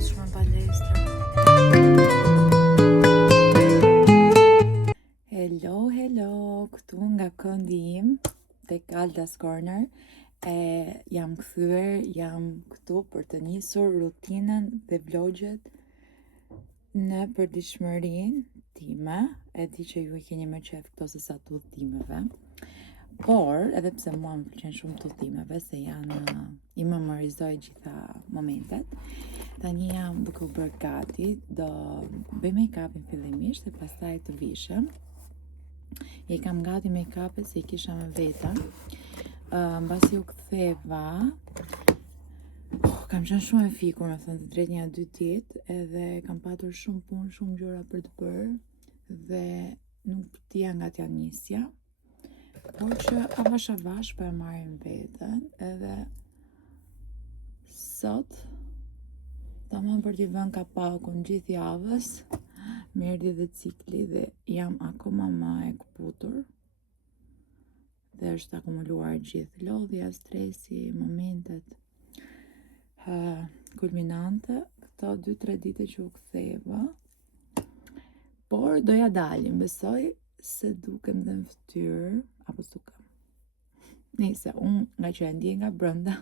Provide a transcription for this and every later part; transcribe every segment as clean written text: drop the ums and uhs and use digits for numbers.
lodhshme në palestër. Hello, këtu nga këndi im, tek Alda's Corner. Jam kthyer, jam këtu për të nisur rutinën dhe vlogjet në përditshmërinë time. E di që ju I keni më qef këto se sa të udhëtimeve. Por, edhe pse mua më pëlqen shumë të udhëtimeve, se janë I memorizoj gjitha momentet. Tani jam duke u bërë gati, do bëj make-upin fillimisht e pastaj të vishem. I kam gati make-upet se I kisha me veta. Mbasi u ktheva, kam qenë shumë e fikur, me thënë të drejtë, 1-2 ditë, edhe kam patur shumë punë, shumë gjëra për të bërë, dhe nuk dija nga t'ja nisja. Por që avash po e marrim veten, edhe sot tamam për t'i vënë kapakun gjithë javës, më erdhi dhe cikli dhe jam akoma më e kputur. Dhe është akumuluar gjithë lodhja, stresi, momentet kulminante, këto 2-3 ditë që u ktheva. Por doja dalim, besoj se dukem dhe në fytyrë, apo s'dukem. Nëse unë nga që e ndjej nga brenda,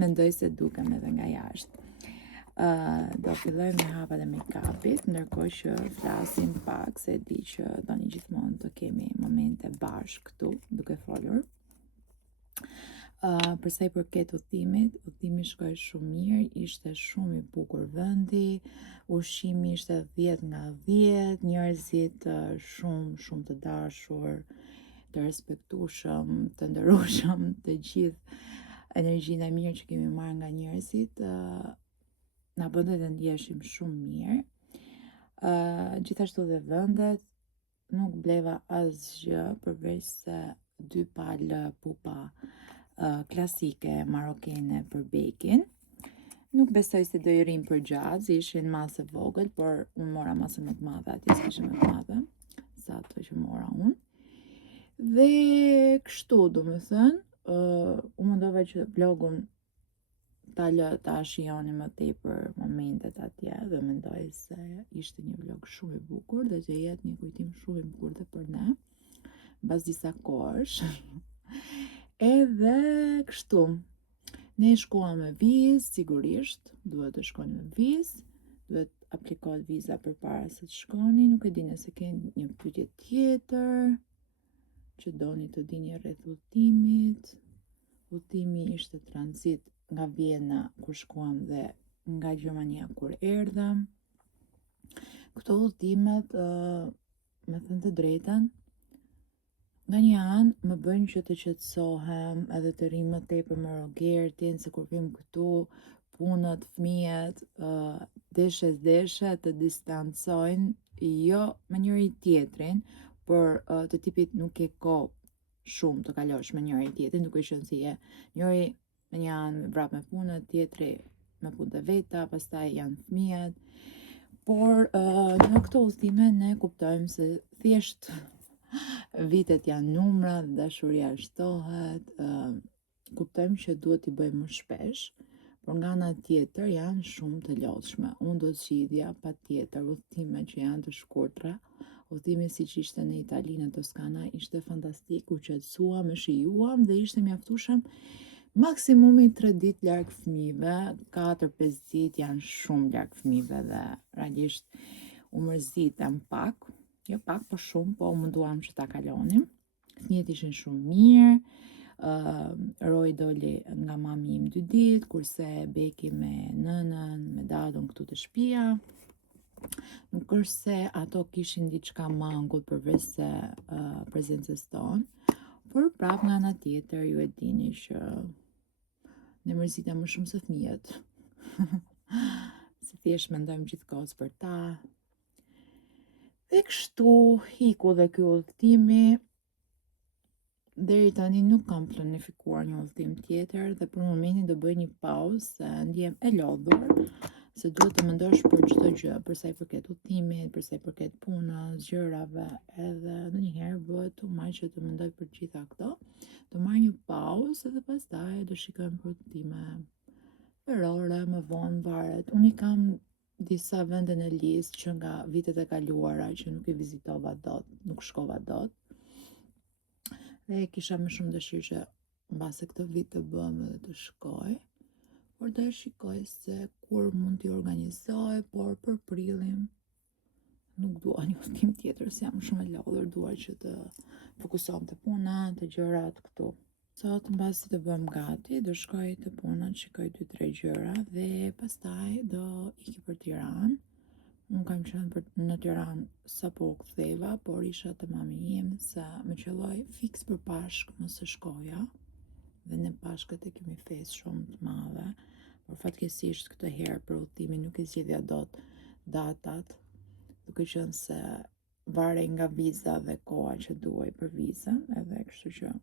mendoj se dukem edhe nga jashtë. Do filloj me hapat e make-upit, ndërkohë që flasim pak, se di që doni gjithmonë të kemi momente bashkë këtu, duke folur. Për sa I përket udhëtimit, udhëtimi shkoi shumë mirë, ishte shumë I bukur vendi, ushqimi ishte 10/10, njerëzit shumë të dashur, të respektueshëm, të nderueshëm, të gjithë energjinë e mirë që kemi marrë nga njerëzit, na bënte të ndjeshim shumë mirë. Gjithashtu dhe vendet, nuk bleva asgjë përveç se 2 palë pupa klasike marokene për bekin. Nuk besoj se do I rrim për gjatë, ishin masë vogël, por unë mora masë më të madhe, atje s'kishin më të madhe, sa ato që mora unë. Dhe kështu, domethënë, u mundova që vlogun ta shijoni më tepër momentet atje, dhe mendoj se ishte një vlog shumë I bukur dhe që jetë një kujtim shumë I bukur dhe për ne, mbas disa kohësh. Edhe kështu, ne shkuam me vizë, sigurisht, duhet të shkoni me vizë, duhet aplikohet viza përpara se të shkoni, nuk e di nëse keni një pyetje tjetër që doni të dini rreth udhëtimit. Udhëtimi ishte tranzit nga Vjena kur shkuam dhe nga Gjermania kur erdhëm. Këto udhëtimet, me thënë të drejtën, nga një anë më bëjnë që të qetësohem edhe të rrim më tepër me Rogertin, se kur vim këtu, punët, fëmijët, deshe të distancojnë, jo me njëri tjetrin, por të tipit nuk ke kohë shumë të kalosh me njëri tjetrin, duke qenë si je njëri me një anë vrap me punët, tjetri me punë të veta, pastaj janë fëmijët. Por në këto udhëtime ne kuptojmë se thjesht vitet janë numra, dashuria shtohet, kuptojmë që duhet I bëjmë më shpesh, por nga ana tjetër janë shumë të lodhshme. Unë do të zgjidhja patjetër udhëtime që janë të shkurtra. Udhëtimi siç ishte në Itali, në Toskana, ishte fantastik, u qetësuam, e shijuam dhe ishte mjaftueshëm. Maksimumi 3 ditë larg fëmijëve, 4-5 ditë janë shumë larg fëmijëve dhe realisht u mërzitem pak, jo pak, po shumë, po munduam që ta kalonim. Fëmijët ishin shumë mirë, Roy doli nga mami im 2 ditë, kurse Beki me nënën, me dadun këtu të shtëpia. Nuk është se ato kishin diçka mangut përveç se prezencës tonë, por prap nga ana tjetër ju e dini që ne mërzitem më shumë se fëmijët. Se thjesht mendojmë gjithkohës për ta. Dhe kështu iku dhe ky udhëtimi. Deri tani nuk kam planifikuar një udhëtim tjetër dhe për momentin do bëj një pauzë se ndjem e lodhur, se duhet të mendosh për çdo gjë, për sa I përket udhëtimit, për sa I përket punës, gjërave, edhe ndonjëherë bëhet too much që të mendoj për gjitha këto. Do marr një pauzë edhe pastaj do shikojmë për udhëtime verore, më vonë varet. Unë I kam disa vende në listë që nga vitet e kaluara që nuk i vizitova dot, nuk shkova dot. Dhe kisha më shumë dëshirë që mbase këtë vit të bëm edhe të shkoj, por do e shikoj se kur mund t'i organizoj, por për prillim nuk dua një udhtim tjetër, se jam shumë e lodhur, dua që të fokusohem të puna, të gjërat këtu. Sot mbasi të bëm gati, do shkoj të puna, të shikoj 2-3 gjëra dhe pastaj do iki për Tiranë. Unë kam qenë në Tiranë sa po u ktheva, por isha te mami im se më qelloi fiks për Pashkë mos e shkoja. Dhe në Pashkët e kemi festë shumë të madhe, por fatkeqësisht këtë herë për udhtimin nuk e zgjidhja dot datat, duke qenë se varej nga viza dhe koha që duaj për vizën, edhe kështu që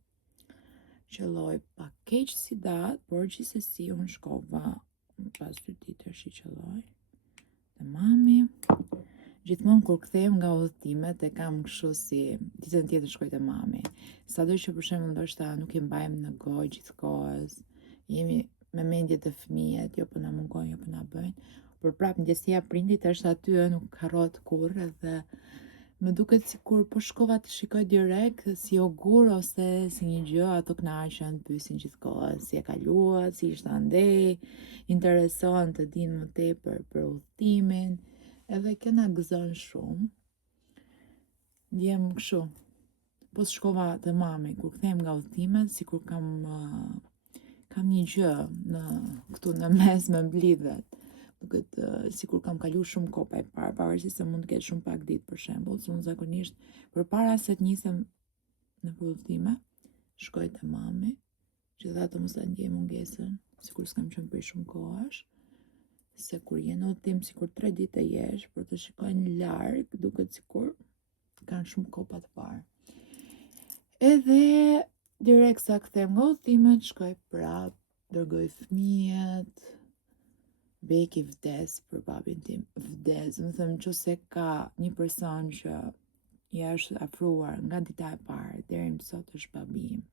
qelloi pak keq si datë, por gjithsesi unë shkova pas 2 ditësh i qelloi te mami. Gjithmonë kur kthehem nga udhëtimet e kam kështu si ditën tjetër shkoj te mami. Sado që për shembull ndoshta nuk i mbajmë në gojë gjithkohës, jemi me mendje të fëmijët, jo po na mungojnë, jo po na bëjnë, por prap ndjesia e prindit është aty, nuk harrohet kurrë, edhe më duket sikur po shkova të shikoj direkt si ogur ose si një gjë, ato kënaqen, pyesin gjithkohës si e kaluat, si ishte andej, interesohen të dinë më tepër për udhtimin. Edhe kjo na gëzon shumë. Ndjem kështu. Po shkova te mami kur kthehem nga udhtimet, sikur kam një gjë këtu në mes me mblidhet. Duket sikur kam kalu shumë kohë pa e parë, pavarësisht se mund të ketë shumë pak ditë për shembull, se unë zakonisht përpara se të nisem në udhëtime, shkoj te mami, që dhe ato mos ta ndjej mungesën, sikur s'kam qenë për shumë kohësh. Se kur je në udhtim sikur 3 ditë e jesh, për të shikojnë larg, duket sikur kanë shumë kohë pa të parë. Edhe direkt sa kthehem nga udhtimet, shkoj prap, dërgoj fëmijët. Beki vdes për babin tim, vdes, më thëmë që se ka një person që i është afruar nga dita e parë, deri më sot është babi im.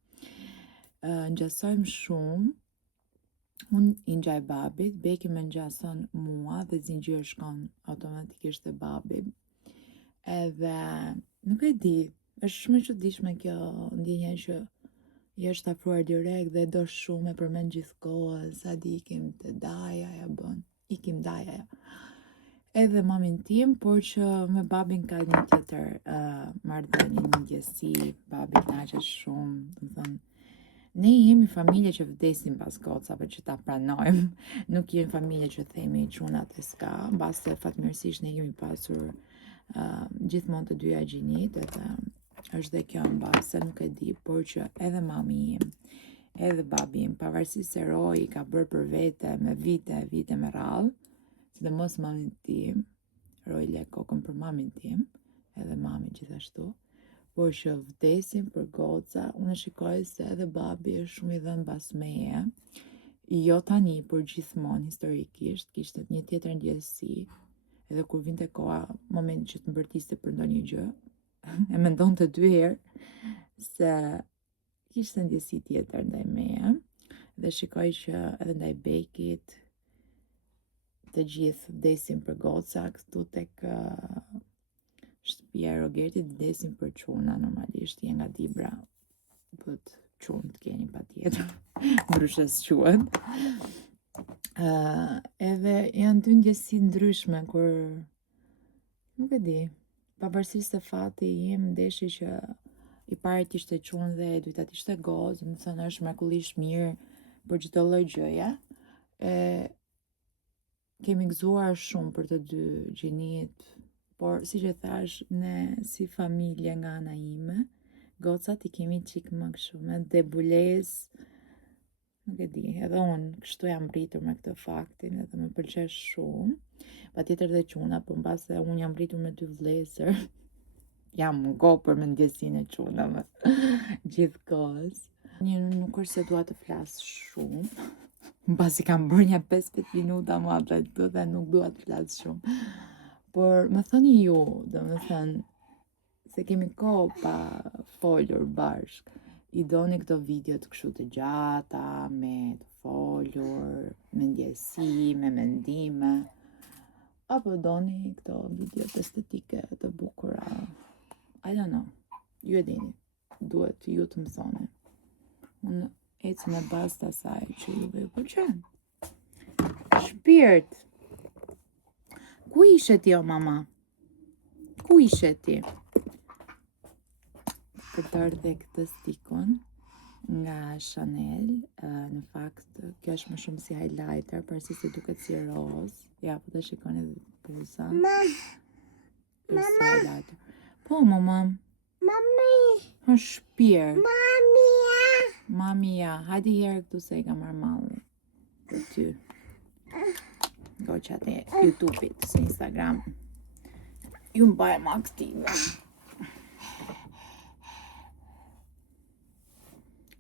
Ngjasojmë shumë, unë i ngjaj babit, Beki më ngjason mua dhe zinxhiri shkon automatikisht te babi. Edhe nuk e di, është shumë e çuditshme kjo ndjenja që i është afruar direkt dhe do shumë e përmend gjithkohë, sa di ikim te daja, ja bën, ikim daja, ja. Edhe mamin tim, por që me babin ka një tjetër marrëdhënie, një ndjesi, babi kënaqet shumë, do të thënë, ne jemi familje që vdesin pas gocave që ta pranojmë, nuk jemi familje që themi çunat e s'ka, mbase fatmirësisht ne kemi pasur gjithmonë të dyja gjinit, edhe është dhe kjo mbase, nuk e di, por që edhe mami im, edhe babi im, pavarësisht se Roy ka bërë për vete me vite me radhë, sidomos mamin tim, Roy le kokën për mamin tim, edhe mami gjithashtu, por që vdesin për goca, unë shikoj se edhe babi është shumë i dhënë mbas meje, jo tani, por gjithmonë historikisht, kishte një tjetër ndjesi, edhe kur vinte koha, momenti që të mbërtiste për ndonjë gjë, e mendon të 2 herë se kishte ndjesi tjetër ndaj meje, dhe shikoj që edhe ndaj Bekit të gjithë vdesin për goca, këtu tek shtëpia e Rogertit vdesin për çuna, normalisht je nga Dibra, thot çunë të keni patjetër, ndryshe s'quhet. Edhe janë 2 ndjesi ndryshme kur nuk e di, pavarësisht se fati im ndeshi që i parit ishte çunë dhe e dyta ishte gozë, më thënë është mrekullisht mirë për çdo lloj gjëje. Kemi gëzuar shumë për të 2 gjinit, por si që thash, ne si familje nga ana ime, gocat i kemi qik më kështu, me debulesë, nuk e di, edhe unë kështu jam rritur me këtë faktin, edhe më pëlqesh shumë, patjetër dhe çuna, po mbase unë jam rritur me 2 vëllezër, jam ngopur me ndjesinë e çunave, gjithkohës. Nuk është se dua të flas shumë, mbasi kam bërë një 15 minuta më atë këtu dhe nuk dua të flas shumë. Por më thoni ju, domethënë, se kemi kohë pa folur bashk, i doni këto videot kështu të gjata, me të folur, me ndjesi, me mendime. apo doni këto videot estetike të bukura. I don't know. Ju e dini. Duhet ju të më thoni. Unë ecë në bazë të asaj që juve ju pëlqen. Shpirt. Ku ishe ti o mama? Ku ishe ti? Përdor dhe këtë stikun nga Chanel, në fakt kjo është më shumë si highlighter, përsi se duket si roz. Ja, po të shikoni dhe buza. Mama! Po, mama? Mami! Në shpirë. Mamia! Hajde herë këtu se I ka marrë malli. Për ty. Goqat e YouTube-it, se Instagram. Ju më bëjë më aktive.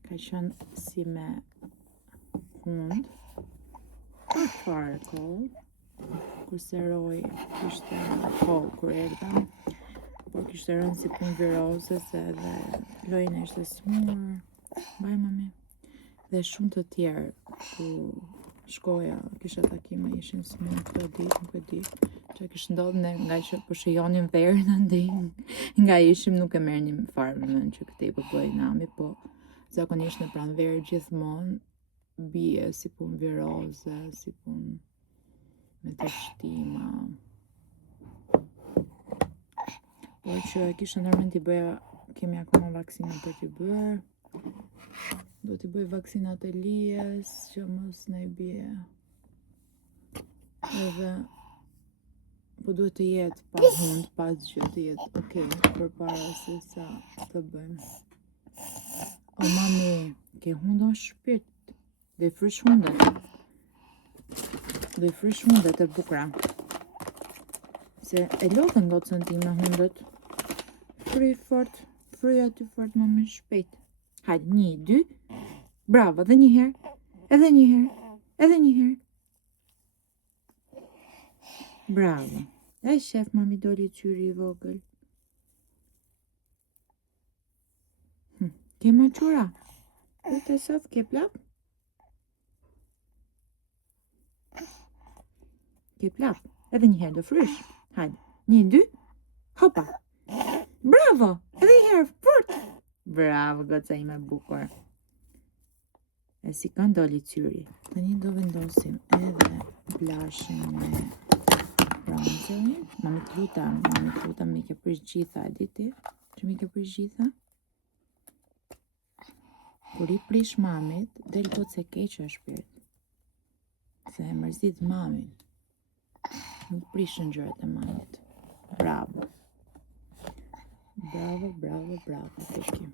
Ka qënë si me hund. Për fare kohë. Kurse roj kishte kohë kur erdha. Por kishte rënë si punë viroze se edhe lojnë ishte smur. Baj mami. Dhe shumë të tjerë ku shkoja, kisha takime ishin smur këto ditë, nuk e di. Që kishë ndodhë ne nga që po shijonim verën andej nga ishim nuk e merrnim fare me mend që këtej po bëj nami, po zakonisht në pranverë gjithmonë bie si punë viroze, si punë me të shtima. Por që kisha nërmen t'i bëja, kemi akoma vaksina për t'i bërë. Do t'i bëj vaksinat e lijes, që mos ne I bie. Edhe, po duhet të jetë pa hund, pa gjë të jetë okej, për para se sa të bëjmë. O mami, ke hund o shpirt, dhe I frysh hundet. Dhe I frysh hundet e bukra. Se e lodhen gocën ti me hundet. Fry fort, fry aty fort mami shpejt. Hajde, 1, 2, bravo, edhe një herë, edhe një herë, edhe një herë. Bravo. E shef mami doli qyri I vogël. Ke maqura? Ute sot ke plap? Ke plap? Edhe një herë do frysh. Hajde, 1, 2, hopa. Bravo! Edhe një herë, fort! Bravo, goca ime bukur. E si kanë doli qyri. Tani do vendosim edhe blashin me bronzerin. Mami të luta, mi ke prish gjitha, e di ti? Që mi ke prish gjitha? Kur I prish mamit, del po se keqë shpirt. Se e mërzit mamin. Nuk prishën gjërat e mamit. Bravo. Bravo, bravo, bravo, Peki.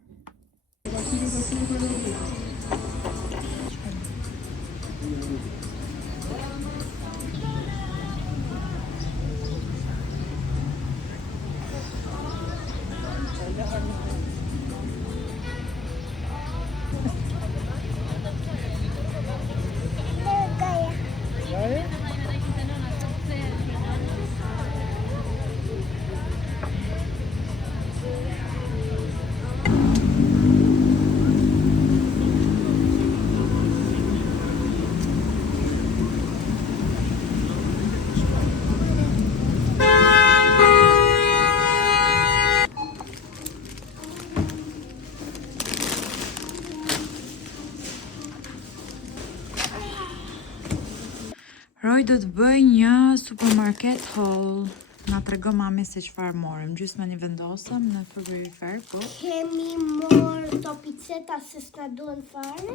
Roj do të bëj një supermarket haul. Na trego mami se çfarë morëm. Gjysmën I vendosëm në frigorifer, po. Kemi morë to piceta se s'na duhen fare.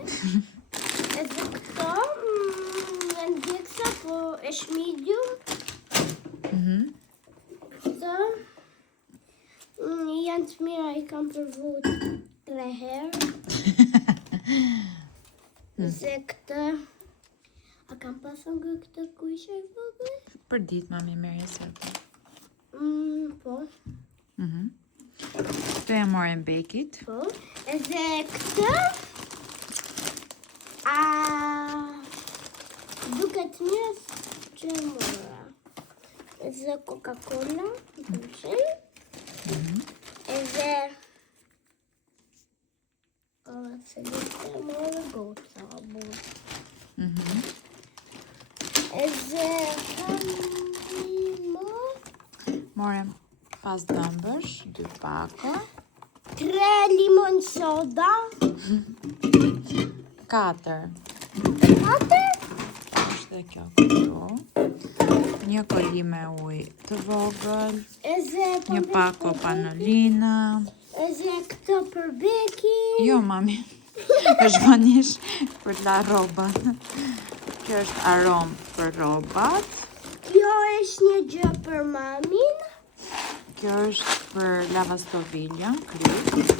Edhe këto janë djeksa, po është medium. Këto janë të mira, I kam provu 3 herë. Se këtë a kam pasur nga këtë kuqe I vogël? Për ditë mami merje se. Po. Këto e morëm bekit. Po. Edhe këtë duket mirë që e mora. Edhe Coca-Cola, edhe se liste e morë goca, Edhe Morëm pas dëmbësh, 2 pako. 3 limon soda. 4. 4. Është kjo këtu. 1 kolime ujë të vogël. Një pako panolina. Edhe këto për beki. Jo, mami. Është vanish për la rrobat. Kjo është aromë për rrobat. Kjo është një gjë për mamin. Kjo është për lavastovilja, kryp.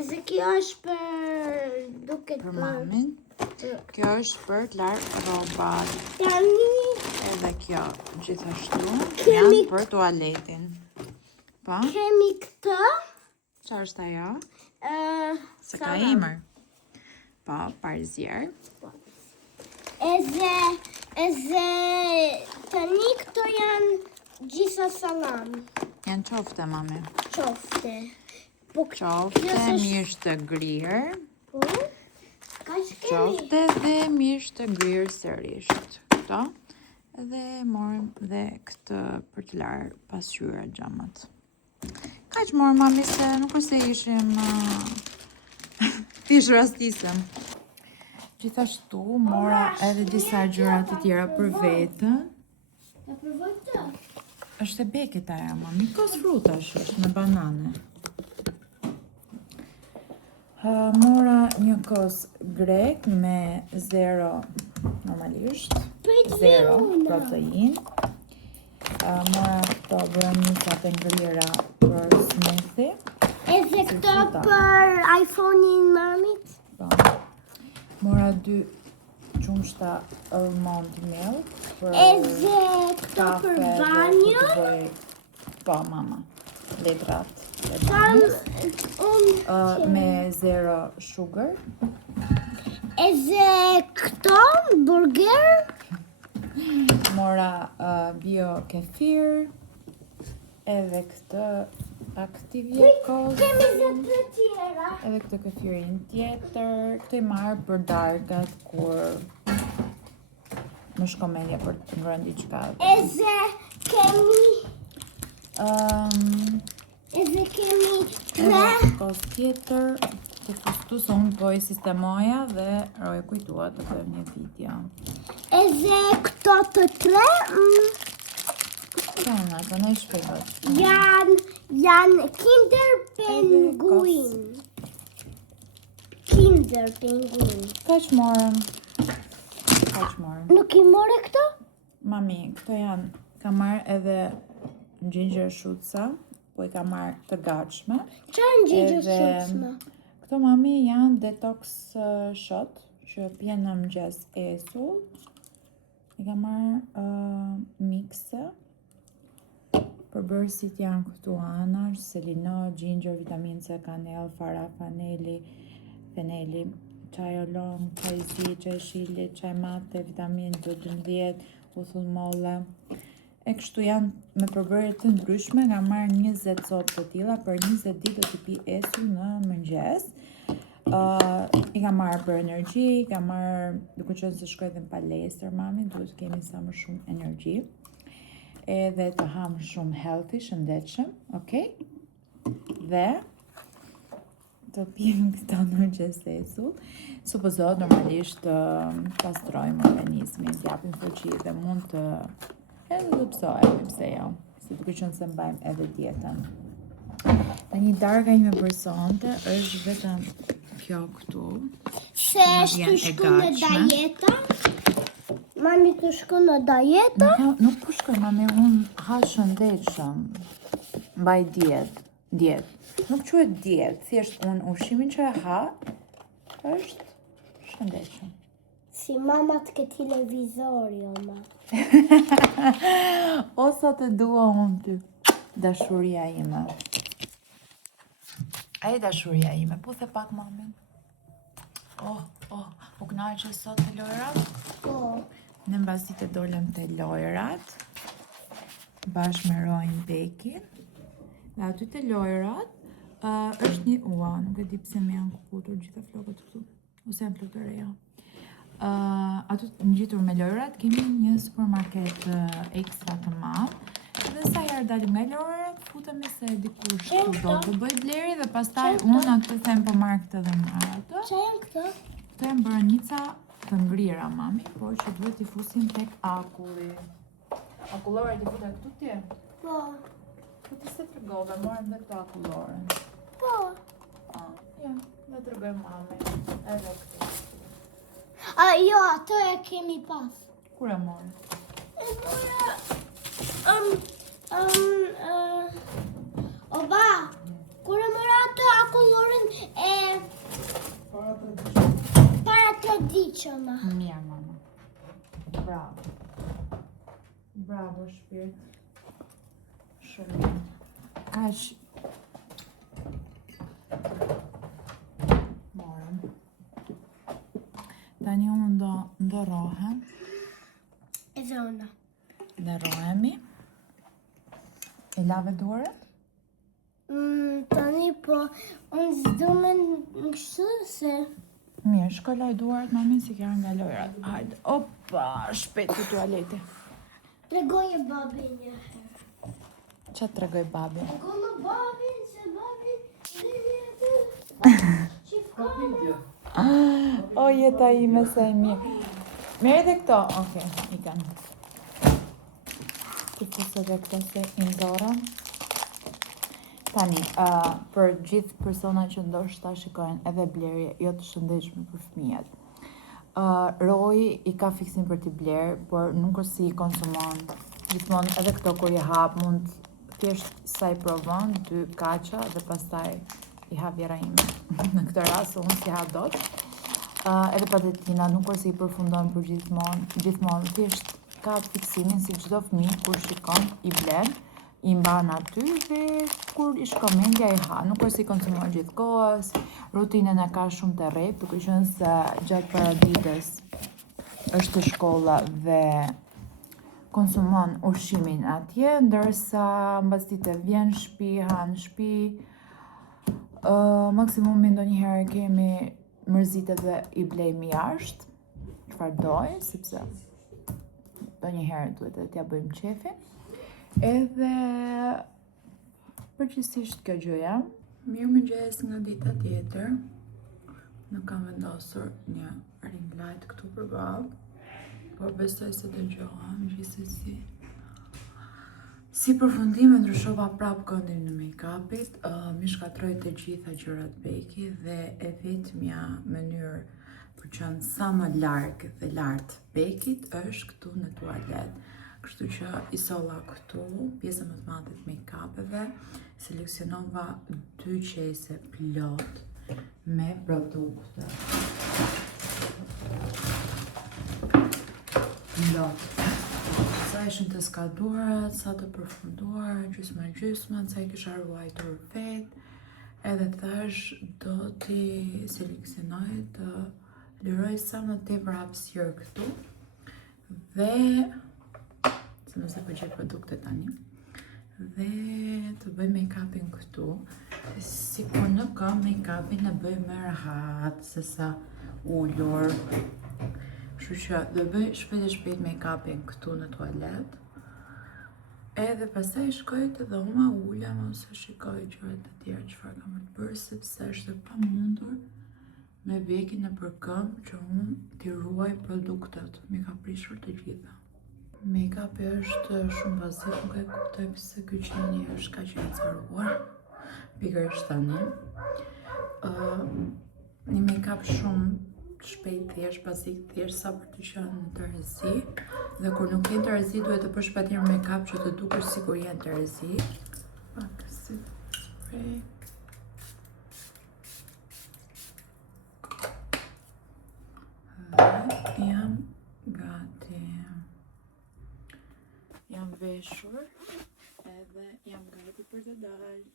Edhe kjo është për duket Për mamin. Kjo është për të larë rrobat. Tani Edhe kjo gjithashtu Kemi- janë për tualetin. Pa? kemi këtë. Qa është ajo? Se ka salam. emër. Pa, parzjer. Edhe tani këto janë gjitha salam. Janë qofte, mami. Qofte. Po Qofte, kjo s'është- mish të grirë. Po? Ka që kemi? Qofte dhe mish të grirë sërisht. Këto. Dhe morim dhe këtë për të larë pasqyra gjamat. Ka që morëm, mami, se nuk është se ishim ish rastisëm. Gjithashtu mora edhe disa gjëra të tjera për vetën. Ta provoj këtë? Është e bekit aja, mami. Kos frutash është me banane. Mora një kos grek me 0 normalisht. Prit 0 unë. protein. Mora këto bronisat e ngrira për smoothie. Edhe këto fruta. për iPhone-in mamit. Po. Mora 2 qumshta almond milk për Edhe këto kafe për dhe banjo. të bëj. Po, mama. Letrat e Tam banjës. unë Me 0 sugar. edhe këto burger. Mora bio kefir. Edhe këtë aktivjekos. Kemi dhe të tjera. Edhe këtë kefirin tjetër. Këtë I marrë për darkat kur më shko mendja për të ngrënë diçka. Edhe kemi Edhe 3. kos tjetër të fustu se unë po I sistemoja dhe roje kujtua të bëjmë një video. Edhe këto të 3 Këna, të ne shpegot. janë Kinder Penguin. Kinder Penguin. Kaq morëm. Nuk I more këto? Mami, këto janë, ka marrë edhe ginger shutsa, po I ka marrë të gatshme. Qa në gjithë Edhe- shutshme? Këto mami janë detox shot, që pjenë në mëngjes esull. I ka marrë mikse. Përbërësit janë këtu anash, selino, ginger, vitamin C, kanel, farafaneli, feneli, çaj olong, çaj zi, çaj shili, çaj mate, vitamin B12, uthull molle. E kështu janë me përbërje të ndryshme, nga marrë 20 copë të tilla për 20 ditë të pi esull në mëngjes. I ka marrë për energji, I ka marrë, duke qenë se shkoj dhe në palestër, mami, duhet kemi sa më shumë energji. Edhe të hamë shumë healthy, shëndetshëm, okay? Dhe të pijmë këto në mëngjes esull. Supozohet normalisht të pastrojmë organizmin, të japim fuqi dhe mund të edhe të psohemi, pse jo, si duke qenë se mbajmë edhe dietën. Tani darka ime personte është vetëm kjo këtu. Se Më është vjen të e shku në gatshme. dajeta. Mami të shku në dajeta. Nuk po shkoj, mami, unë ha shëndetshëm. Mbaj dietë. Nuk quhet dietë, thjesht unë ushqimin që e ha është shëndetshëm. Si mama të ke televizor, jo ma. O sa të dua unë ty. Dashuria ime. Aje dashuria ime, puthe pak mamin. U knaqe sot të lojrat? Po. Në mbasi të dolem të lojrat, bashkë me Rojnë Bekin, dhe aty të lojrat, është një nuk e di pse me janë kuputur gjitha flokët këtu, ose janë flokët të reja. Aty të ngjitur me lojrat, kemi një supermarket ekstra të madh, Dhe sa herë dalim nga Lora, futemi se dikush Qenë do këto? të bëj bleri dhe pastaj Qenë unë këto? atë them po marr këtë dhe marr atë. Çfarë janë këto? Këto janë bërënica të ngrira, mami, por që duhet t'i fusim tek akulli. Akullore t'i futa këtu ti? Po. Këtu se tregove, morëm dhe këto akullore. Po. Ja, dhe tregoj mami. Edhe këtu. Jo, ato e kemi pas. Kur e morë? E mora... Oba, kur e mora ato akulloren e... Para tradiqëma. Mirë, mama. Bravo. Bravo, shpirt. Shumë mirë. Kaq. Morëm. Tani unë do ndërrohem. Edhe ona. Ndërrohemi. E lave duret? Tani po, unë s'du me në kështu se... Mirë, shkolloj duart, mamin si kja nga lojrat. Hajde, opa, shpejt të tualete. Tregoje babin një herë. Qa të tregoj babi? Tregoje babin, se babin... O, jeta ime se e mirë. Merë dhe këto? Oke, i kanë. Të fusë dhe këto se i ndorën. Tani, për gjithë persona që ndoshta shikojnë edhe blerje jo të shëndetshme për fëmijët. Roji i ka fiksim për t'i blerë, por nuk është si i konsumon. Gjithmonë edhe këto kur i hap mund thjesht sa i provon 2 kaqa dhe pastaj i hap jera ime. Në këtë rast unë si hap dot. Edhe patatina nuk është si i përfundon për gjithmonë thjesht ka fiksimin si çdo fëmijë kur shikon i blen. I mban aty dhe kur i shko mendja i ha, nuk është si konsumon gjithë kohës, rutinën e ka shumë të rrejtë, duke qenë se gjatë paradites është shkolla dhe konsumon ushqimin atje, ndërsa mbas dite vjen shtëpi, han shtëpi, maksimumi ndonjëherë kemi mërzitë dhe i blejmë jashtë, çfarë dojë, sepse ndonjëherë duhet edhe t'ja bëjmë qefin. Edhe përgjithsisht kjo gjëja. Mirëmëngjes nga dita tjetër. Nuk kam vendosur një ring light këtu përballë, por besoj se dëgjohem gjithsesi. Si përfundim e ndryshova prap këndin në make-upit, mi shkatroj të gjitha gjërat beki dhe e vetmja mënyrë për qenë sa më larg dhe lart bekit është këtu në tualet. Kështu që i solla këtu pjesën më të madhe të make-upeve, seleksionova 2 qese plot me produkte. Plot. Sa ishin të skaduara, sa të përfunduara, gjysma, sa i kisha ruajtur vet. Edhe thash do t'i seleksionoj të lëroj sa më tepër hapësirë këtu. Dhe se nëse përgjej produkte tani dhe të bëj make-upin këtu si kur nuk ka make-upin e bëj më rahat se sa ullur, kështu që do bëj shpejt make-upin këtu në tualet edhe pastaj shkoj të dhoma ulla ose shikoj gjërat të tjera çfarë kam të bërë, sepse është pamundur me bekin e përkëmbë që unë t'i ruaj produktet, mi ka prishur të gjitha. Make-upi është shumë bazik, nuk e kuptoj pse ky qeni është kaq i acaruar. Pikërisht tani. Një make-up shumë shpejt, thjesht, bazik, thjesht sa për të qenë në tërësi. Dhe kur nuk je në tërësi, duhet të bësh patjetër make-up që të dukesh sikur je në tërësi. Pak si spray. Dhe jam gati. Jam veshur edhe jam gati për të dalë.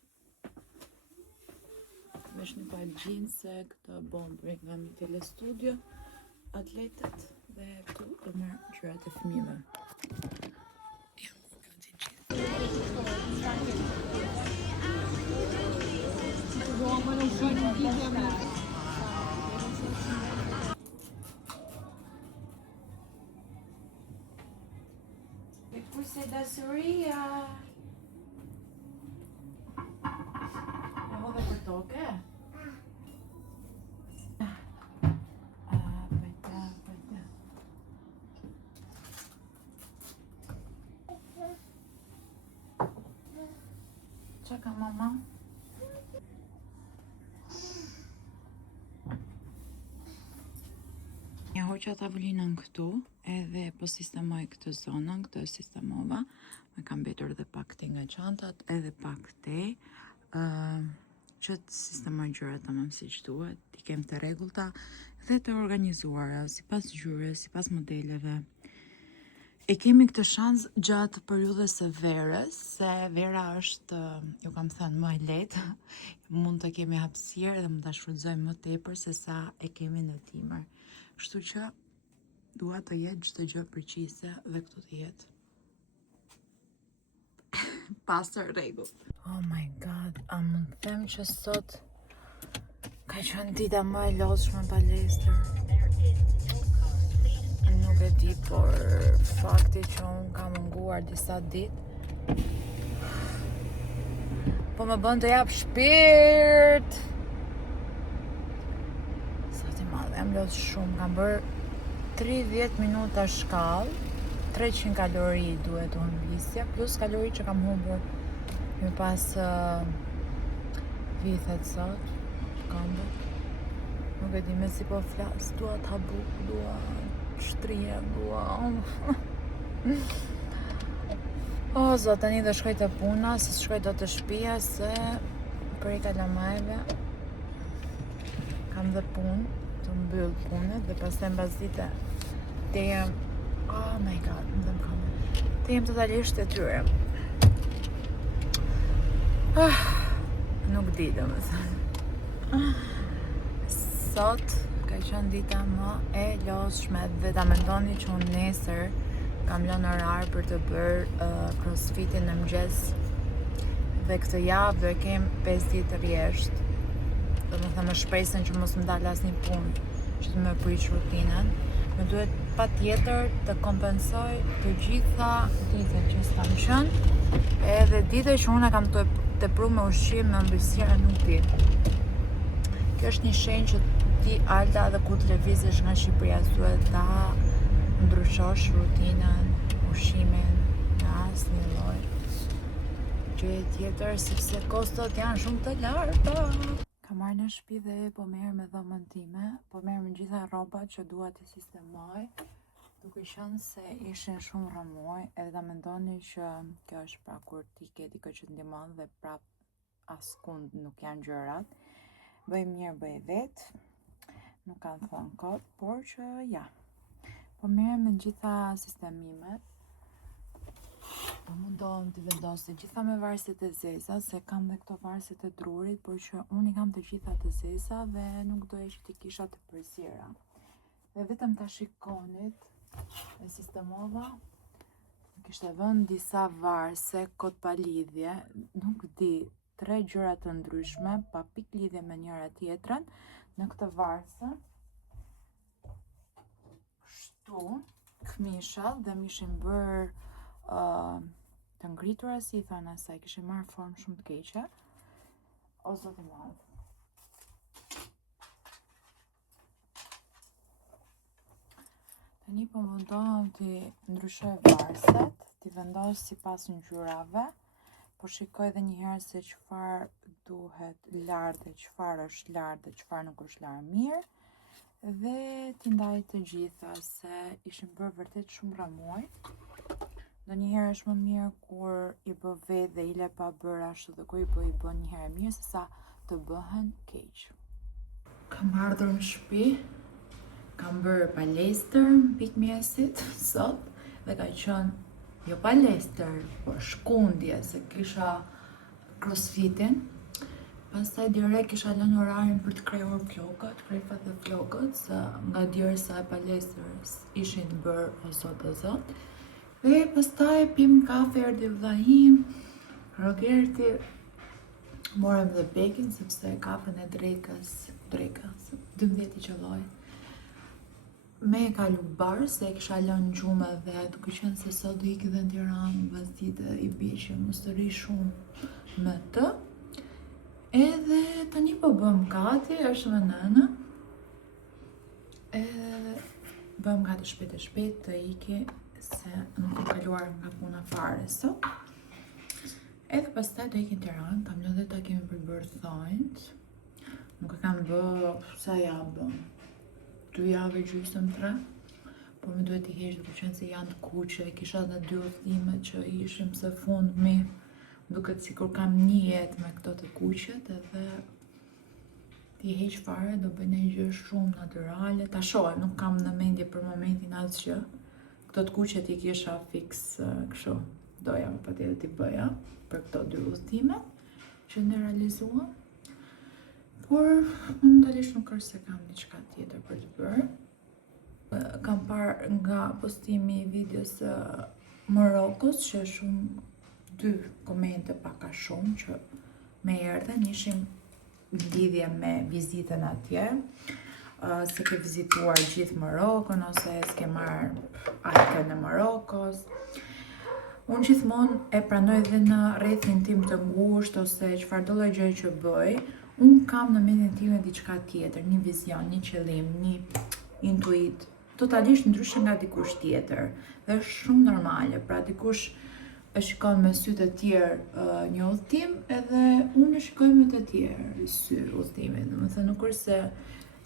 Vesh një pa gjinse, këtë bombë nga mi telestudio, atletet dhe këtu do merr gjërat e fëmijëve. Jam gati gjithë. Kurse dasuria toke? Qa ka mama? Ja hoqa tavolinën këtu, edhe po sistemoj këtë zonën, këtë sistemova. Me kam betur dhe pak te nga çantat, edhe pak te, që të sistemoj gjërat tamam siç duhet, t'i kem të rregullta dhe të organizuara, sipas gjyrës, sipas modeleve. E kemi këtë shans gjatë periudhës së verës, se vera është, ju kam thënë, më e lehtë, mund të kemi hapësirë dhe mund ta shfrytëzojmë më tepër se sa e kemi në dimër. Kështu që dua të jetë çdo gjë përqise dhe këtu të jetë pasër rregull. Oh my god, a mund të them që sot ka qenë dita më e lodhshme në palestër? Nuk e di, por fakti që unë kam munguar disa ditë po më bën të jap shpirt. Sot i madhe, jam lodh shumë, kam bërë 30 minuta shkallë, 300 kalori duhet unë visja, plus kalori që kam humbur më pas vithet sot, këmbët. Nuk e di me si po flas, dua ta buk, dua shtrije, dua. O, zot, tani do shkoj të puna, se shkoj do të shtëpia, se për i kalamajve kam dhe punë, të mbyll punët, dhe pastaj mbas dite të jem, oh my god, më dhe më kamë, të jem totalisht e tyre. Nuk di dhe më thënë. Sot ka qenë dita më e lodhshme dhe ta mendoni që unë nesër kam lënë orar për të bërë crossfitin në mëngjes dhe këtë javë e kem 5 ditë të rjesht. Do të thënë më shpresën që mos më dal asnjë punë që të më prish rutinën. Më duhet patjetër të kompensoj të gjitha ditët që s'kam qenë, edhe ditët që unë kam të tepruar me ushqim, me ëmbëlsira, nuk di. Kjo është një shenjë që ti, Alda, dhe kur të lëvizësh nga Shqipëria, duhet ta ndryshosh rutinën, ushqimin në asnjë lloj gjëje tjetër, sepse kostot janë shumë të larta. Kam marrë në shtëpi dhe po merrem me dhomën time, po merrem me gjitha rrobat që dua të sistemoj, duke qenë se ishin shumë rrëmuj, edhe ta mendoni që kjo është pra kur ti ke dikë që të ndihmon dhe prap askund nuk janë gjërat. Bëj mirë, bëj vetë, nuk kanë thënë kot, por që ja, po merrem me gjitha sistemimet, po mundohem të vendos të gjitha me varësit e zeza, se kam dhe këto varësit e drurit, por që unë i kam të gjitha të zeza dhe nuk doja që t'i kisha të përzira. Dhe vetëm ta shikonit e sistemova, kishte vënë disa varëse kot pa lidhje, nuk di, 3 gjëra të ndryshme, pa pik lidhje me njëra tjetrën, në këtë varëse. Kështu, këmisha dhe më ishin bërë të ngritura, si i thënë asaj, kishin marrë formë shumë të keqe. O zot i madh. Tani po mundohem të ndryshoj varëset, t'i vendos sipas ngjyrave. Po shikoj edhe një herë se çfarë duhet lartë dhe çfarë është lartë dhe çfarë nuk është lartë mirë, dhe t'i ndaj të gjitha, se ishin bërë vërtet shumë rrëmuj. Ndonjëherë është më mirë kur i bë vetë dhe i le pa bërë ashtu, dhe kur i bën një herë mirë se sa të bëhen keq. Kam ardhur në shtëpi, kam bërë palestër pikmjesit sot dhe ka qenë jo palestër, por shkundje, se kisha crossfitin. Pastaj direkt kisha lënë orarin për të krijuar flokët, krefat dhe flokët, se nga djersa e palestërës ishin të bërë o zot o zot. Dhe pastaj pim kafe, erdhi vllai, Rogerti, morëm dhe bekin, sepse kafën e drekës, 12 i qelloj. Me e kalu barë, se e kisha lënë gjumë dhe duke qenë se sot do ikë dhe në Tiranë, mbas dite i bie që mos të ri shumë me të. Edhe tani po bëm gati, është me nëna. Edhe bëm gati shpejt të iki se nuk kam kaluar nga puna fare sot. Edhe pastaj do ikin Tiranë, kam lënë dhe takimin për bërë thonjt. Nuk e kam bë, sa ja bë, 2 javë gjysmë 3. Po më duhet t'i heq duke qenë se janë të kuqe, kisha në 2 udhime që ishim së fundmi, duket sikur kam një jetë me këto të kuqet edhe t'i heq fare, do bëj një gjë shumë natyrale, ta shohem, nuk kam në mendje për momentin asgjë. Këto të kuqet i kisha fix kështu, doja më patjetër t'i bëja për këto 2 udhime që ne realizuam. Por momentalisht nuk është se kam diçka tjetër për të bërë. Kam parë nga postimi i videos Marokos që shumë 2 komente paka shumë që me erdhen, ishim lidhje me vizitën atje, se ke vizituar gjithë Marokon ose s'ke marrë ajkën e Marokos. Unë gjithmonë e pranoj dhe në rrethin tim të ngushtë ose çfarë do lloj gjëje që bëj, unë kam në mendjen time diçka tjetër, një vizion, një qëllim, një intuit, totalisht ndryshe nga dikush tjetër. Dhe është shumë normale, pra dikush e shikon me sy të tjerë një udhtim, edhe unë e shikoj me të tjerë sy udhtimin. Domethënë nuk është se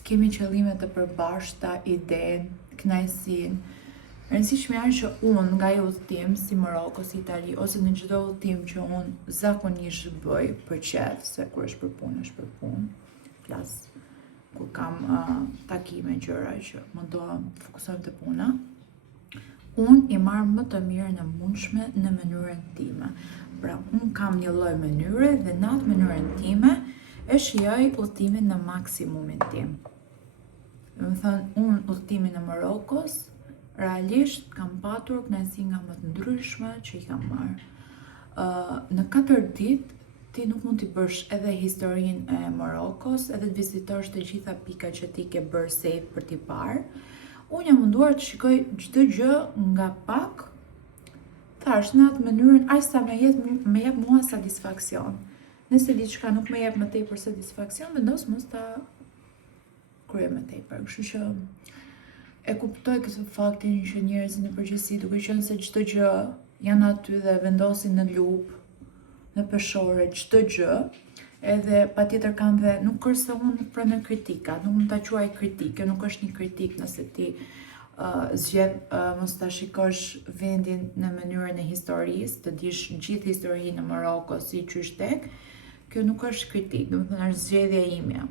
kemi qëllime të përbashkëta, idenë, kënaqësinë. Rëndësishme është që unë nga ai udhtim si Maroko, si Itali, ose në çdo udhtim që unë zakonisht bëj për qef, se kur është për punë, është për punë. Flas kur kam takime, gjëra që më do fokusohem te puna. Unë i marr më të mirën e mundshme në mënyrën time. Pra, unë kam një lloj mënyre dhe në atë mënyrën time e shijoj udhtimin në maksimumin tim. Domethënë, unë udhtimin e Marokos realisht kam patur kënaqësi nga më të ndryshme që i kam marrë. Në 4 ditë ti nuk mund t'i bësh edhe historinë e Marokos, edhe të vizitosh të gjitha pikat që ti ke bërë save për t'i parë. Unë jam munduar të shikoj çdo gjë nga pak, thash në atë mënyrën aq sa më jep mua satisfaksion. Nëse diçka nuk më jep më tepër satisfaksion, vendos mos ta kryej më tepër. Kështu që e kuptoj këtë faktin që njerëzit në përgjithësi, duke qenë se çdo gjë janë aty dhe vendosin në lup, në peshore, çdo gjë, edhe patjetër kanë dhe nuk është se unë nuk pranoj kritikat, nuk mund ta quaj kritike, nuk është një kritik nëse ti zgjedh mos ta shikosh vendin në mënyrën e historisë, të dish gjithë historinë e Marokos si qysh tek, kjo nuk është kritik, domethënë është zgjedhja ime.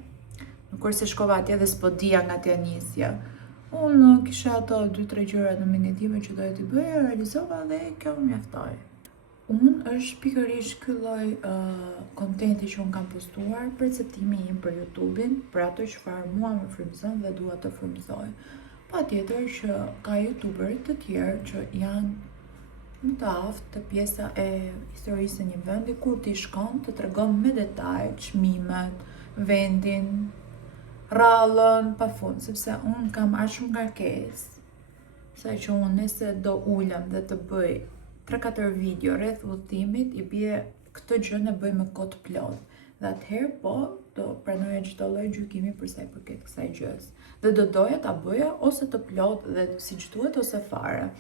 Nuk është se shkova atje dhe s'po dija nga t'ja nisja. Unë kisha ato 2-3 gjëra në mendjen time që doja t'i bëja, realizova dhe kjo më mjaftoi. Unë është pikërisht ky lloj kontenti që unë kam postuar, perceptimi im për YouTube-in, për ato çfarë mua më frymëzon dhe dua të frymëzoj. Patjetër që ka YouTuber të tjerë që janë më të aftë të pjesa e historisë së një vendi, kur ti shkon të tregon me detaj çmimet, vendin, rrallën pafund, sepse unë kam aq shumë ngarkesë, sa që unë nëse do ulem dhe të bëj 3-4 video rreth udhtimit, i bie këtë gjë e bëj me kohë plot. Dhe atëherë po do pranoja çdo lloj gjykimi për sa i përket kësaj gjës. Dhe do doja ta bëja ose të plot dhe siç duhet ose fare.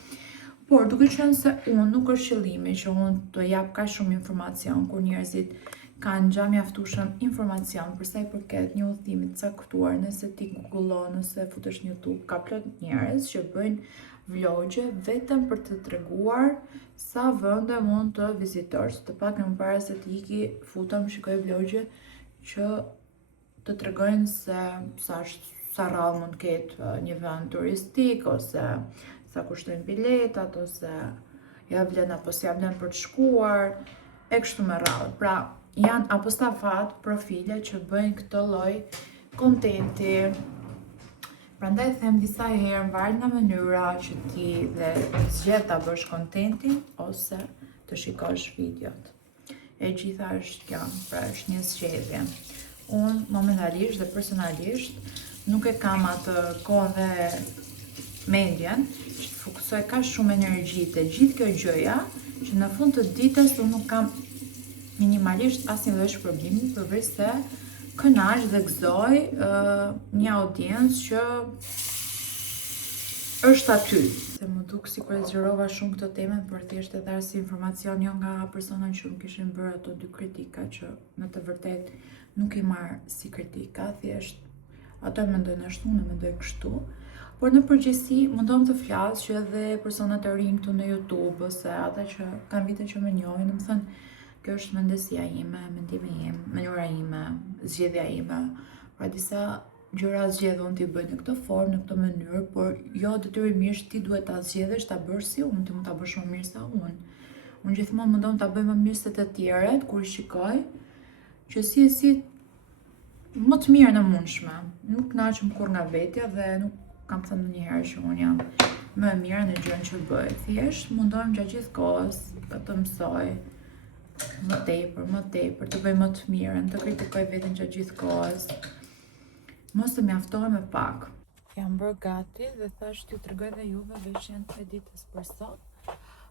Por duke qenë se unë nuk është qëllimi që unë të jap kaq shumë informacion kur njerëzit kanë gja mjaftueshëm informacion për sa i përket një udhëtimi të caktuar, nëse ti googullon ose futesh në YouTube, ka plot njerëz që bëjnë vlogje vetëm për të treguar sa vende mund të vizitosh. Të paktën më para se të iki, futem shikoj vlogje që të tregojnë se sa rrallë mund ketë një vend turistik, ose sa kushtojnë biletat, ose ja vlen apo s'ja vlen për të shkuar, e kështu me radhë. Pra, janë apostafat profile që bëjnë këtë lloj kontenti. Prandaj them disa herë, varet nga mënyra që ti dhe zgjedh ta bësh kontentin ose të shikosh videot. E gjitha është kjo, pra është një zgjedhje. Unë momentalisht dhe personalisht nuk e kam atë kohë dhe mendjen që të fokusoj ka shumë energji te gjithë kjo gjëja, që në fund të ditës unë nuk kam minimalisht asnjë lloj shpërbimi, përveç se kënaq dhe gëzoj një audiencë që është aty. Se më duk si kur e zgjerova shumë këtë temen, por thjesht e dha si informacion jo nga persona që më kishin bërë ato 2 kritika që në të vërtet nuk i marr si kritika, thjesht ato e mendojnë ashtu, unë e mendoj kështu. Por në përgjithësi mundom të flas që edhe personat e rinj këtu në YouTube ose ata që kanë vite që më njohin, më thënë kjo është mendësia ime, mendimi im, mënyra ime, zgjedhja ime. Pra disa gjëra zgjedh unë t'i bëj në këtë formë, në këtë mënyrë, por jo detyrimisht ti duhet ta zgjedhësh ta bësh si unë, ti mund ta bësh më mirë se unë. Unë gjithmonë mundon ta bëj më mirë se të tjerët kur shikoj që si më të mirë në mundshme. Nuk kënaqem kur nga vetja dhe nuk kam thënë ndonjëherë që unë jam më e mira në gjën që bëj. Thjesht mundohem gjatë gjithë kohës të mësoj më tepër, të bëj më të mirën, të kritikoj veten gjatë gjithë kohës. Mos të mjaftohem me pak. Jam bërë gati dhe thash t'ju tregoj dhe juve veshjen e ditës për sot.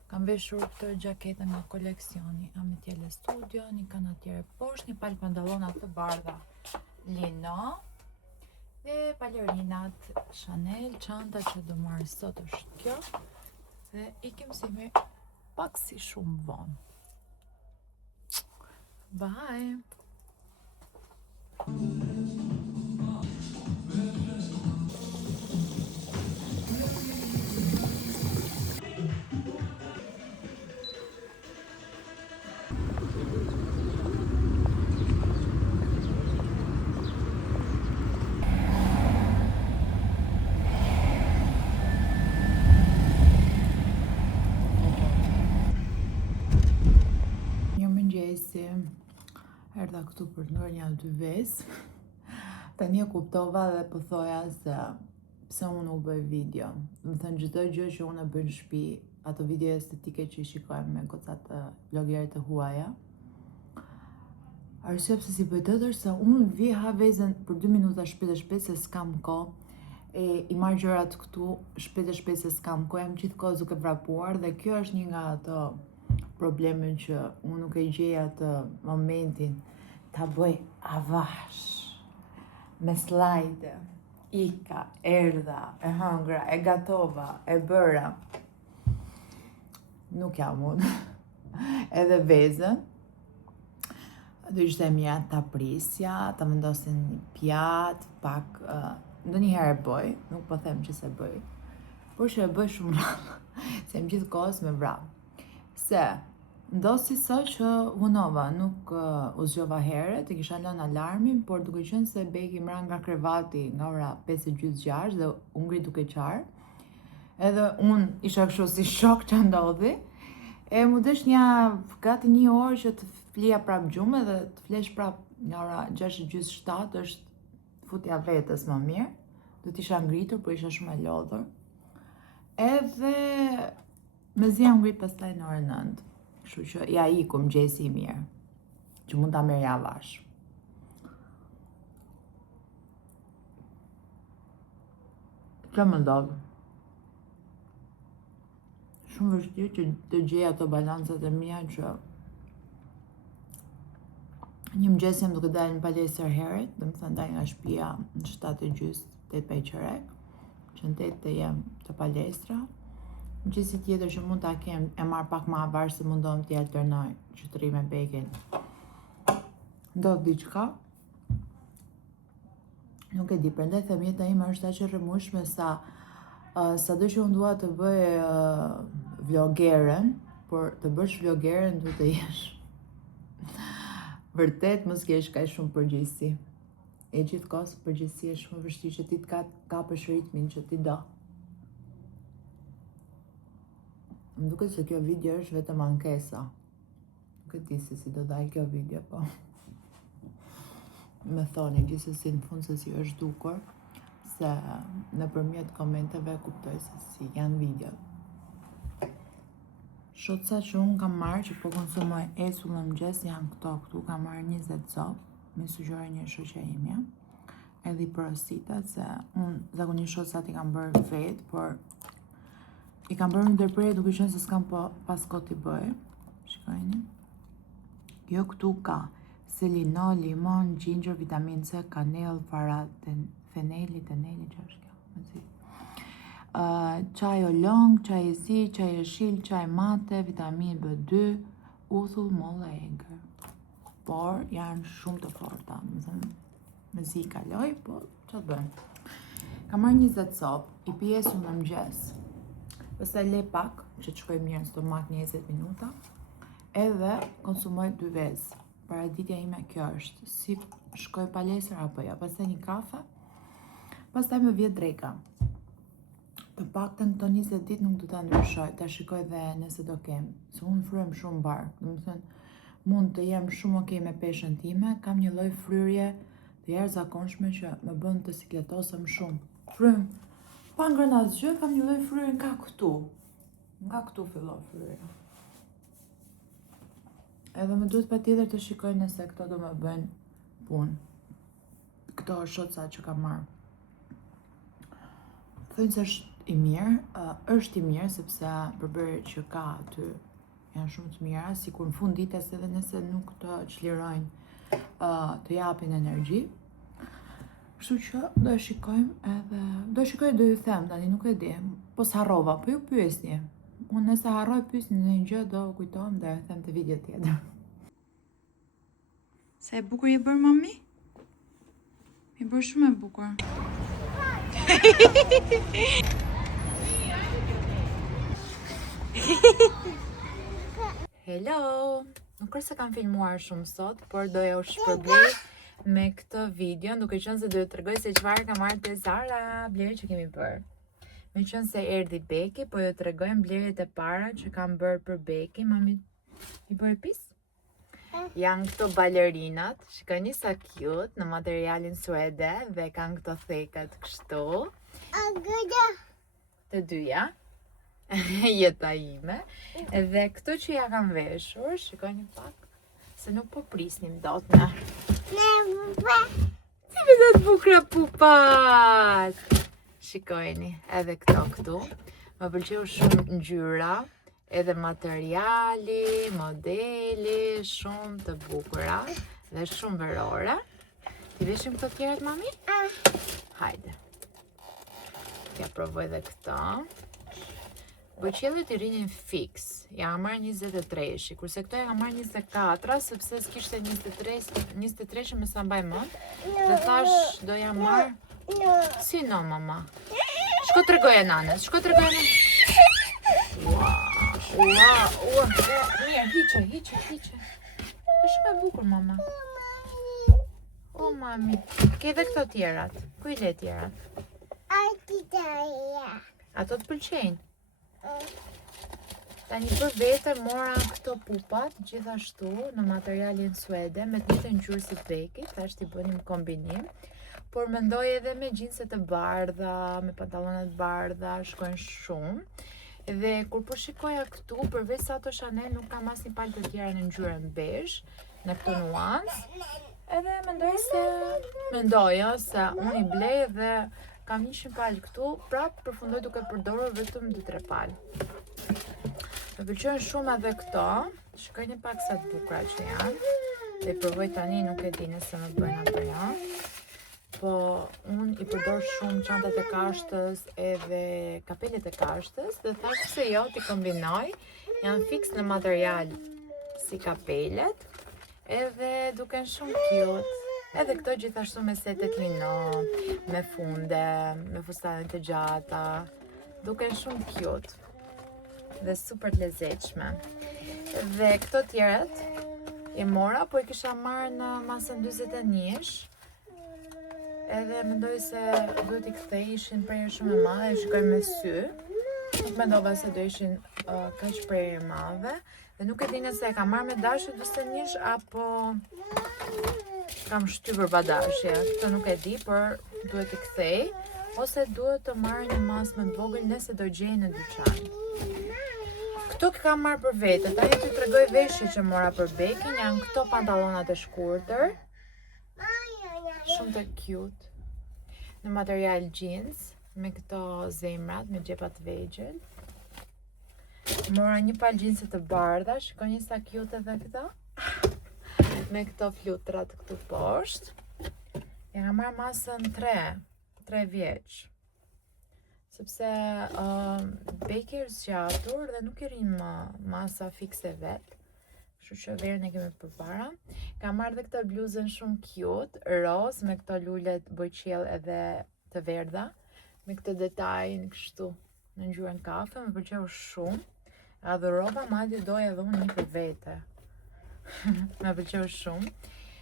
Kam veshur këtë gjaketën nga koleksioni Amitiele Studio, një kanatiere poshtë, një palë pantallona të bardha lino dhe balerinat Chanel, çanta që do marr sot është kjo dhe ikim si me pak si shumë vonë. Bye! Erdha këtu për të bërë 2 vezë. Tani e kuptova dhe po thoja se pse unë u bëj video. Më thënë çdo gjë që unë e bëj në shtëpi, ato video estetike që i shikojmë me gocat blogerë të huaja. Arsye pse si bëj të se unë vi ha vezën për 2 minuta shpejt se s'kam kohë. I marr gjërat këtu shpejt se s'kam kohë, jam gjithkohë duke vrapuar dhe kjo është një nga ato problemin që unë nuk e gjej atë momentin ta bëj avash me slajde, ika, erdha, e hëngra, e gatova, e bëra. Nuk jam unë. Edhe vezën do ishte mira ta prisja, ta vendosin një pjatë, pak ndonjëherë e bëj, nuk po them që se bëj, por që e bëj shumë rrallë, se jam gjithkohës me vrap. Se ndosi sot që hunova, nuk u zgjova herët, e kisha lënë alarmin, por duke qenë se Beki mra nga krevati nga ora 5:30-6 dhe u ngri duke qarë, edhe unë isha kështu si shok që ndodhi, e mu desh gati 1 orë që të flija prap gjumë dhe të flesh prap nga ora 6:30-7 është futja vetës më mirë, do t'isha ngritur, por isha shumë e lodhur. Edhe mezi jam ngrit pastaj në orën 9. Kështu që ja ikum gjesi I mirë, që mund ta merrja avash. Kjo më ndodh. Shumë vështirë që të gjej ato balancat e mia që një mëngjes jam duke dalë në palestër herët, do të thënë dal nga shtëpia në 7:30, 8:15, që në 8 të jem të palestra. Mëngjesi tjetër që mund ta kem e marr pak më avash se mundom t'i alternoj që të rri me Bekin. Ndodh diçka. Nuk e di, prandaj them jeta ime është aq e rrëmueshme sa sado që unë dua të bëj vlogeren, por të bësh vlogeren duhet të jesh vërtet mos kesh kaq shumë përgjegjësi. E gjithkohës përgjegjësia është shumë vështirë që ti të kapësh ritmin që ti do. Më duket se kjo video është vetëm ankesa. Nuk e di se si do dalë kjo video, po. Me thoni gjithsesi në fund se si është dukur, se nëpërmjet komenteve kuptoj se si janë video. Shotësa që unë kam marrë që po konsumoj esull në mëngjes janë këtu kam marrë 20 copë, me sugjeroj një shoqe imja. Edhe I porosita se unë zakonisht shotësat I kam bërë vetë, por I kam bërë në ndërprerje duke qenë se s'kam pas kohë t'i bëj. Shikojeni. Kjo këtu ka selinol, limon, ginger, vitamin C, kanel, feneli, teneli, që është kjo? Çaj olong, çaj zi, çaj jeshil, çaj mate, vitamin B2, uthull, molle, egër. Por janë shumë të forta, me zi kaloj, po që të bënë. Kam marrë 20 copë, i pjesu në mëngjes. Pastaj le pak, që të shkoj mirë në stomak 20 minuta, edhe konsumoj 2 vezë. Paraditja ime kjo është, si shkoj palesër apo ja, pastaj një kafe, pastaj me vjet dreka. Të paktën këto 20 ditë nuk do ta ndryshoj, ta shikoj dhe nëse do kem, se unë fryem shumë bark, domethënë mund të jem shumë okej me peshën time, kam një lloj fryrje të jashtëzakonshme që më bën të sikletosem shumë. Frym, pa ngrënë asgjë, kam një lloj fryrje nga këtu. Nga këtu fillon fryrja. Edhe më duhet patjetër të shikoj nëse këto do më bëjnë punë. Këto shoca që kam marrë. Thënë se është i mirë sepse përbërjet që ka aty janë shumë të mira, sikur në fund ditës edhe nëse nuk të çlirojnë të japin energji. Kështu që do e shikojmë edhe do ju them tani, nuk e di. Po s'harrova, po ju pyesni. Unë nëse harroj pyesni në një gjë do kujtohem dhe e them te video tjetër. Sa e bukur je bërë mami? Je bërë shumë e bukur. Hello! Nuk është se kam filmuar shumë sot, por doja u shpërblej me këtë video, duke qenë se do ju tregoj se çfarë kam marrë te Zara, blerje që kemi bërë. Me qenë se erdhi Beki, po ju tregojmë blerjet e para që kam bërë për Beki. Mami, i bëre pis? Janë këto balerinat, shikoni sa cute, në materialin suede dhe kanë këto thekat kështu. Të dyja. Jeta ime. Edhe këto që ja kam veshur, shikoni pak, se nuk po prisnim dot në. Si vitet bukra pupat! Shikojni, edhe këto këtu. Më pëlqeu shumë ngjyra, edhe materiali, modeli, shumë të bukura dhe shumë verore. Ti veshim këto tjerat, mami? Hajde. Ja provoj dhe këto. Bëqellit i rinin fix, ja marrë 23, kurse këto ja marrë 24, sepse s'kishte 23 me sa mbaj mend, dhe thash do ja marrë. Si no, mama? Shko t'rregoje nanes, shko t'rregoje nanes. Ua, mirë, hiqe. Është shumë e bukur, mama. O, mami, ke edhe këto tjerat. Ku i le tjerat? Ato të pëlqejnë? Tani për vete mora këto pupat gjithashtu në materialin suede me të njëjtën ngjyrë si Beki, tash t'i bënim kombinim, por mendoj edhe me xhinse të bardha, me pantallona të bardha, shkojnë shumë. Dhe kur po shikoja këtu, përveç sa ato Chanel, nuk kam asnjë palë të tjera në ngjyrën bezh, në këtë nuancë. Edhe mendoja se unë i blej dhe kam 100 palë këtu, prapë përfundoj duke përdorur vetëm 2-3 palë. Më pëlqejnë shumë edhe këto. Shikojni pak sa të bukura që janë. Dhe provoj tani, nuk e di nëse më bëjnë apo jo. Po unë i përdor shumë çantat e kashtës edhe kapelet e kashtës dhe thash pse jo t'i kombinoj. Janë fix në material si kapelet. Edhe duken shumë cute. Edhe këto gjithashtu me setet lino, me funde, me fustane të gjata. Duken shumë cute. Dhe super të lezetshme. Dhe këto tjeret i mora, po i kisha marrë në masën 41-ish. Edhe mendoj se duhet i kthej, ishin prerje shumë e madhe, e shikoj me sy. Nuk mendova se do ishin kaq prerje madhe. Dhe nuk e di nëse e kam marrë me dashje 41-ish apo kam shtypur pa dashje. Këtë nuk e di, por duhet i kthej. Ose duhet të marrë një masë më të vogël nëse do gjej në dyqan. Këto kam marrë për vete, tani t'ju tregoj veshje që mora për Bekin, janë këto pantallonat e shkurtër. Shumë të cute. Në material jeans, me këto zemrat, me xhepa të vegjël. Mora një palë jeanse të bardha, shikoni sa cute edhe këto. me këto flutrat këtu poshtë. E kam marrë masën 3 vjeç. Sepse beki është zgjatur dhe nuk I rrim masa fikse vet. Kështu që verën e kemi përpara. Kam marrë dhe këtë bluzën shumë cute, roz me këto lulet bojqiell edhe të verdha, me këtë detajin kështu në ngjyrën kafe, më pëlqeu shumë. Adhurova, madje doja edhe unë një për vete. Më pëlqeu shumë.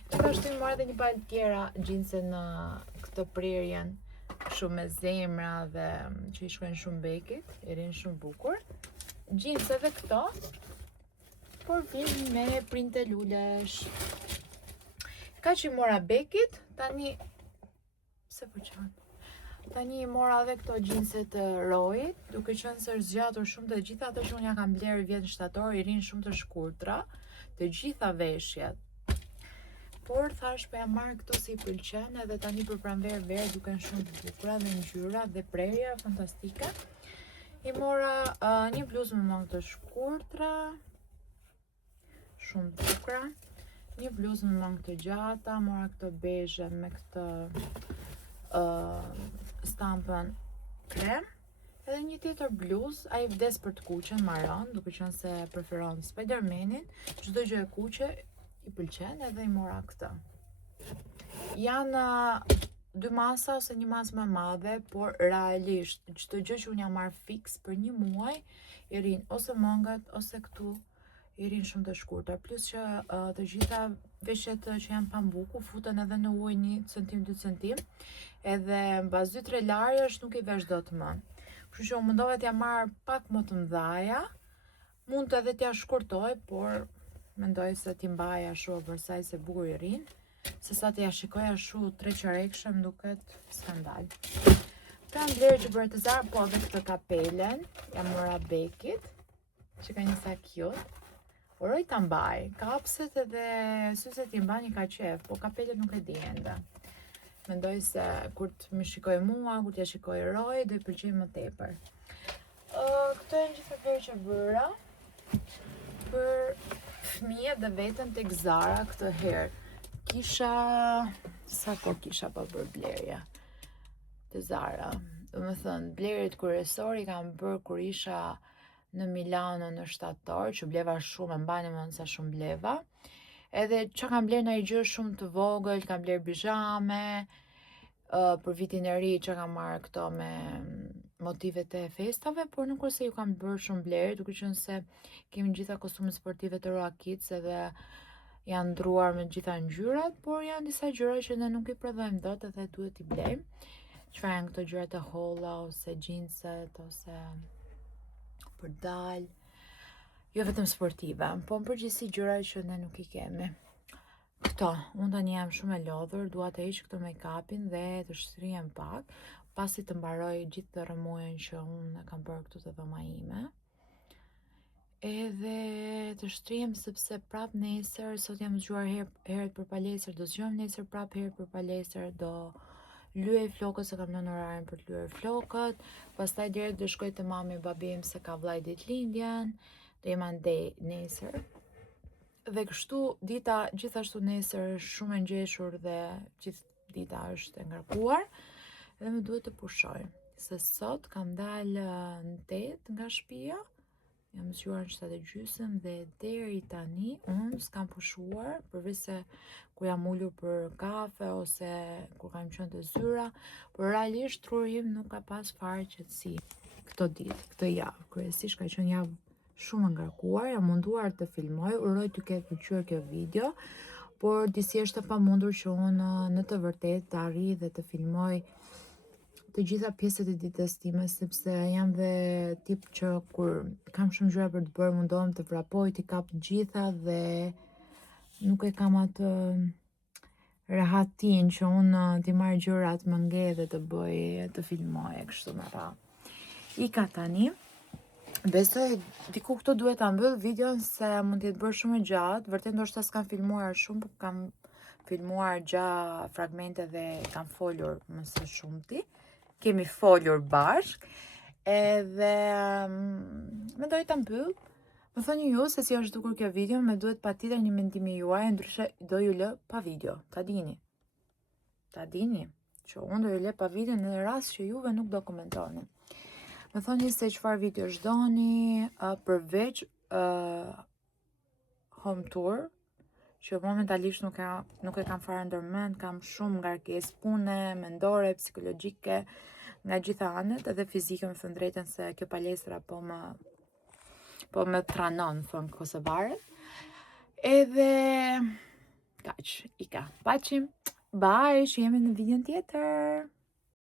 Gjithashtu I marrë dhe një palë tjera gjinse në këtë prirjen shumë me zemra dhe që I shkojnë shumë bekit, I rinë shumë bukur. Gjinse dhe këto, por vinë me printe lulesh. Ka që I mora bekit, tani se përqan. Tani I mora dhe këto gjinse të rojit, duke qenë se është zgjatur shumë të gjitha ato që unë ja kam blerë vjet në shtator, I rinë shumë të shkurtra, të gjitha veshjet. Por thash po ja marr këto se I pëlqen edhe tani për pranverë duken shumë të bukura dhe ngjyra dhe prerja fantastike. I mora një bluzë me mangë të shkurtra, shumë të bukura, një bluzë me mangë të gjata, mora këto bezhe me këtë stampën krem, edhe një tjetër bluzë, ai vdes për të kuqen marron, duke qenë se preferon Spider-Manin, çdo gjë e kuqe I pëlqen edhe I mora këtë. Janë 2 masa ose një masë më madhe, por realisht çdo gjë që unë jam marr fiks për një muaj I rinë ose mangët ose këtu I rinë shumë të shkurtër, plus që të gjitha veshjet që janë pambuku futen edhe në ujë 1 cm 2 cm, edhe mbas 2-3 larjesh nuk I vesh dot më. Kështu që unë mundova t'ja marr pak më të mëdhaja, mund të edhe t'ja shkurtoj, por mendoj se t'i mbaj ashtu oversize se bukur I rinë, se sa t'ja shikoj ashtu 3 qarekshëm duket skandal. Pra mblerë që bërë të Zara, po edhe këtë kapelen, ja mora bekit, që ka një sa cute. Uroj ta mbaj, kapset edhe syset I mbani ka qef, po kapelet nuk e di ende. Mendoj se kur të më shikoj mua, kur t'ja shikoj Roj, do I pëlqej më tepër. Këto janë gjithë verë që bëra për fëmijët dhe vetëm tek Zara këtë herë. Sa kohë kisha pa bërë blerje te Zara. Domethënë, blerjet kryesor I kam bërë kur isha në Milano në shtator, që bleva shumë, e mbani mend sa shumë bleva. Edhe që kam blerë në gjë shumë të vogël, kam blerë bizhame, për vitin e ri që kam marrë këto me motivet e festave, por nuk ose ju kam bërë shumë blerë, duke qenë se kemi gjitha kostumet sportive të Roa Kids edhe janë ndruar me gjitha ngjyrat, por janë disa gjëra që ne nuk I prodhojmë dot edhe duhet I blejmë. Çfarë janë këto gjëra të holla ose jeanset ose për dal, jo vetëm sportive, po në përgjithësi gjëra që ne nuk I kemi. Këto, unë tani jam shumë e lodhur, dua të heq këtë make-upin dhe të shtrihem pak, pasi të mbaroj gjithë të rëmujën që unë e kam bërë këtu te dhoma ime. Edhe të shtrihem sepse prap nesër, sot jam zgjuar herët për palestër, do zgjohem nesër prap herët për palestër, do lyej flokët se kam lënë orarin për të lyer flokët, pastaj direkt do shkoj te mami e babim se ka vllai ditëlindjen, do jem andej nesër. Dhe kështu dita gjithashtu nesër është shumë e ngjeshur dhe gjithë dita është e ngarkuar dhe më duhet të pushoj, se sot kam dalë në 8 nga shtëpia, jam zgjuar në 7:30 dhe deri tani unë s'kam pushuar, përveç se kur jam ulur për kafe ose kur kam qenë te zyra, por realisht truri im nuk ka pas fare qetësi këtë ditë, këtë javë. Kryesisht ka qenë javë shumë ngarkuar, jam munduar të filmoj, uroj t'ju ketë pëlqyer kjo video, por disi është e pamundur që unë në të vërtetë të arrij dhe të filmoj të gjitha pjesët e ditës time, sepse jam dhe tip që kur kam shumë gjëra për të bërë, mundohem të vrapoj, t'i kap të gjitha dhe nuk e kam atë rahatin që unë t'i marr gjërat më nge dhe të bëj, të filmoj e kështu me radhë. Ika tani. Besoj diku këtu duhet ta mbyll videon se mund të jetë bërë shumë e gjatë, vërtet ndoshta s'kam filmuar shumë, por kam filmuar gjatë fragmente dhe kam folur më së shumti. Kemi folur bashk edhe mendoj ta mbyll, Më thoni ju se si është dukur kjo video, me duhet patjetër një mendimi juaj, ndryshe do ju lë pa video. Ta dini. Që unë do ju lë pa video në rast që juve nuk do komentoni. Më thoni se çfarë video doni, përveç home tour, që momentalisht nuk e kam fare ndërmend, kam shumë ngarkesë pune, mendore, psikologjike, nga gjitha anët, edhe fizike, me thënë drejtën se kjo palestra po me tranon, thon kosovarët. Edhe kaq, ika. Paçim. Bye, që jemi në videon tjetër.